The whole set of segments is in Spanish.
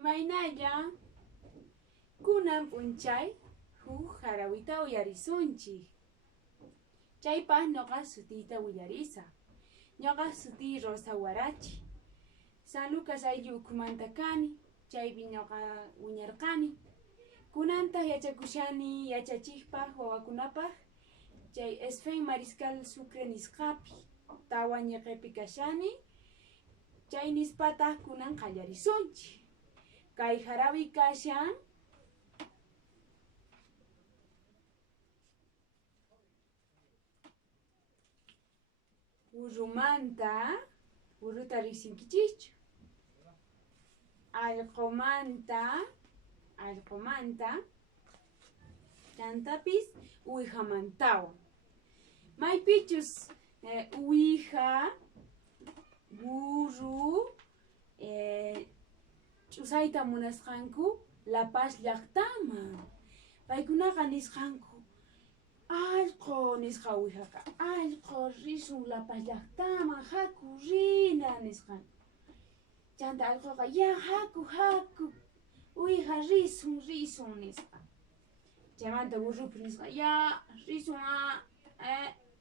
Imaynalla, kunan p'unchay huk harawita uyarisunchik. Chaypaq ñuqa sutiyta willarisa. Ñuqa sutiy Rosa Warachi. San Lucas ayllu ukumanta kani, chaypi ñuqa wiñarqani. Kunanta yachakushani yachachikpaq wawakunapaq, chay Esfen Mariscal Sucre nisqapi, tawa ñiqipi kashani, chay nispataq kunan qallarisunchik. Kay harawi kashan urumanta, uruta riqsinkichikchu, allqumanta, chantapis uwihamantawan. Maypichus uwiha, burru, ch'usayta munasqanku Lapas llaqtaman. Paykunaqa nisqanku allqu nisqa uwihaqa, allqu risun Lapas llaqtaman, haku rina nisqanku. Chanta allquqa ya haku uwiha risun nisqa. Chaymanta burrupi nisqa ya risun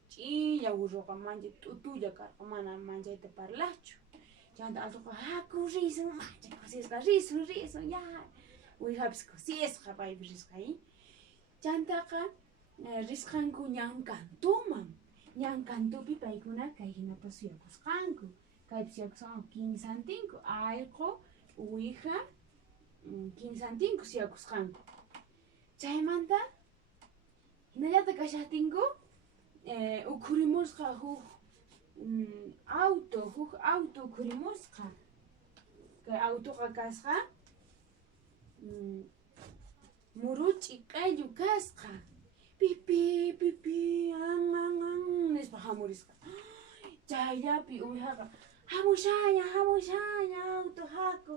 ch'illa burruqa mancha t'utulla karqa mana manchayta parlaqchu. Chanta allquqa haku risun mancha kusisqa risun ya. Uwihapis kusisqa paypis risqay. Chantaqa risqanku Ñankantuman. Ñankantupi paykuna kayhinapas suyakusqanku. Kaypis suyakusqanku Kinsantinku, allqu, uwiha, Kinsantinku suyakusqanku. Chaymanta hinallata kashaptinku ukhurimusqa huk auto ukhurimusqa. Kay autoqa kasqa muruch'i q'ellu kasqa. Pipi an nispa hamurisqa. Chayllapi uwihaqa hamushaña auto haku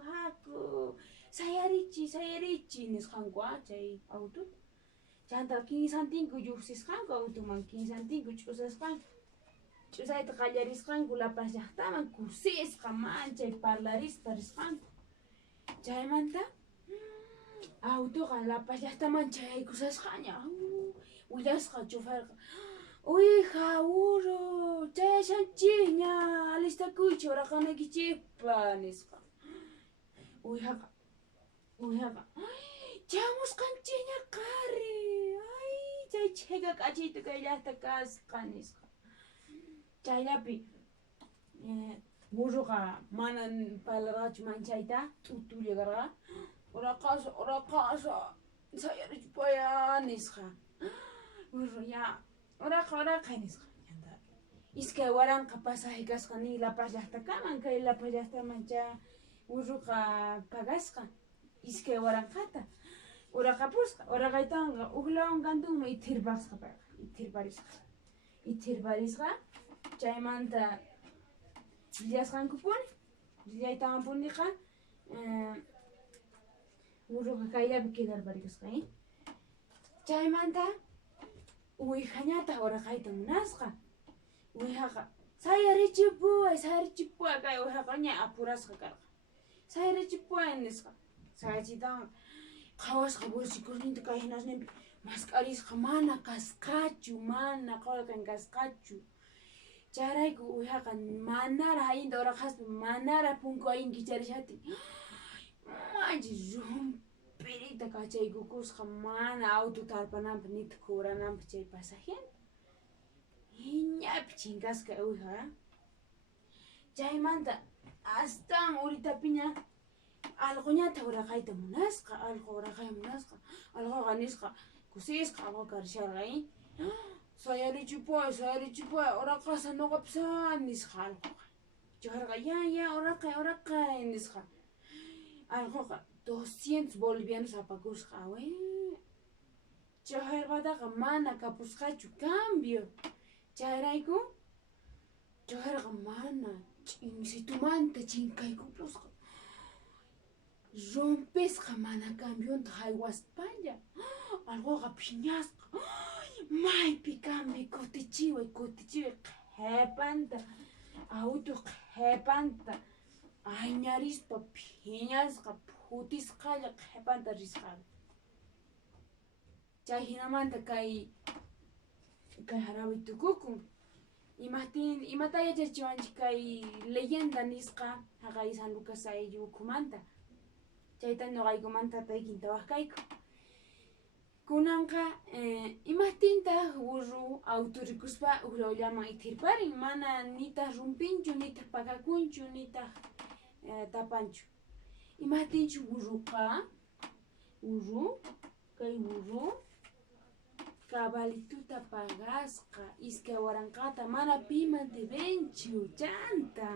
sayarichi nisqanku chay auto. Chanta Kinsantinku lluqsisqanku automan, Kinsantinku ch'usasqanku. Ch'usayta qallarisqanku Lapas llaqtaman, kusisqa manchay parlarispa risqanku. Chaymanta autoqa Lapas llaqtaman chayaykusasqaña. Willasqa choferqa uwiha, burru, chayashanchikña alistakuychu uraqanaykichikpa nisqa. Uwihaqa chamusqanchikña qari, chay chayqa k'achiyta kay llaqta kasqa nisqa. Chayllapi burruqa mana parlarqachu manchayta, t'utulla karqa. Uraqasa sayarichupaya nisqa. Burru ya uraqay nisqa. Iskay waranqa pasaje kasqani Lapas llaqtakaman, kay Lapas llaqtamancha burruqa pagasqa iskay waranqata. Uraqapusqa, uraqaytawanqa uklawan kantunman ithirpasqa payqa, ithirparisqa. Chaymanta lillasqankupuni, lillaytawan puniqa burruqa kayllapi kidarparikasqa. Chaymanta uwihañataq uraqayta munasqa. Uwihaqa sayarichipuway kay uwihaqa ña apurasqa karqa. Sayarichipuway nisqa. Sayachiytawan qhawasqa bursikusninta kay hinasninpi masqarisqa mana kasqachu, mana qolqan kasqachu. Chayrayku uwihaqa manara allinta uraqaspa manara punku allin kicharishatin manchi rumpirita kachaykukusqa mana auto tarpananpaq nita kubrananpaq chay pasajenta. Hiñapi chinkasqa uwiha. Chaymanta astawan uritapiña allquñata uraqayta munasqa, allquqa nisqa kusisqa allquqa risharqa. Sayarichipuway uraqasa nuqapis nisqa allquqa. Choferqa ya uraqay nisqa. Allquqa 200 bolivianos apakusqa choferpataqa mana kapusqachu cambio. Chayrayku choferqa mana ch'insitumanta chinkaykupusqa. Rompisqa mana cambiunta haywaspalla. Allquqa phiñasqa. Maypi cambi kutichiway qhepanta auto qhepanta ayñarispa phiñasqa phutisqalla qhipanta risqa. Chay hinamanta kay jarawi tukukun. Imata yachachiwanchik kay leyenda nisqa haqay San Lucas ayllu ukhumanta. Chayta ñuqaykumanta paykinta waqkayku. Kunanqa imaqtintaq burru autorikuspa uqllawllaman ithirparin mana nitaq rumpinchu nitaq pakakunchu nitaq tapanchu. Imaqtinchu burruqa kay burru cabalituta pagasqa iskay waranqata mana piman debenchu chanta.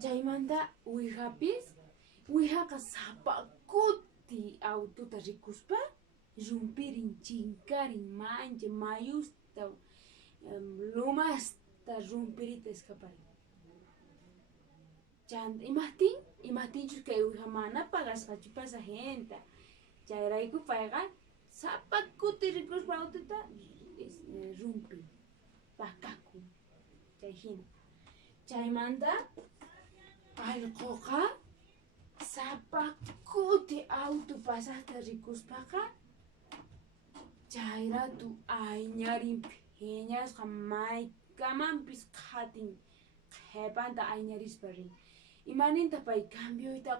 Chaymanta uwihaqa sapakuti autota rikuspa rumpirin chinkarin mancha mayusta lumasta rumpirita escaparin. Chanta imaqtinchu kay uwiha mana pagasqachu pasajenta. Chayrayku payqa sapakuti rikuspa autota rumpin pakakun chayhina. Chaymanta allquqa sapakuti auto pasaqta rikuspaqa chayratu ayñarin phiñasqa maykamanpis qatin qhipanta ayñarispa rin. Imaninta pay cambioyta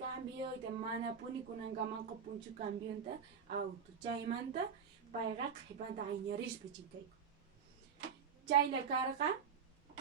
cambioyta mana punikunankaman qupunchu cambionta auto. Chaymanta payqa qhipanta ayñarispa chinkayku. Chayla karqa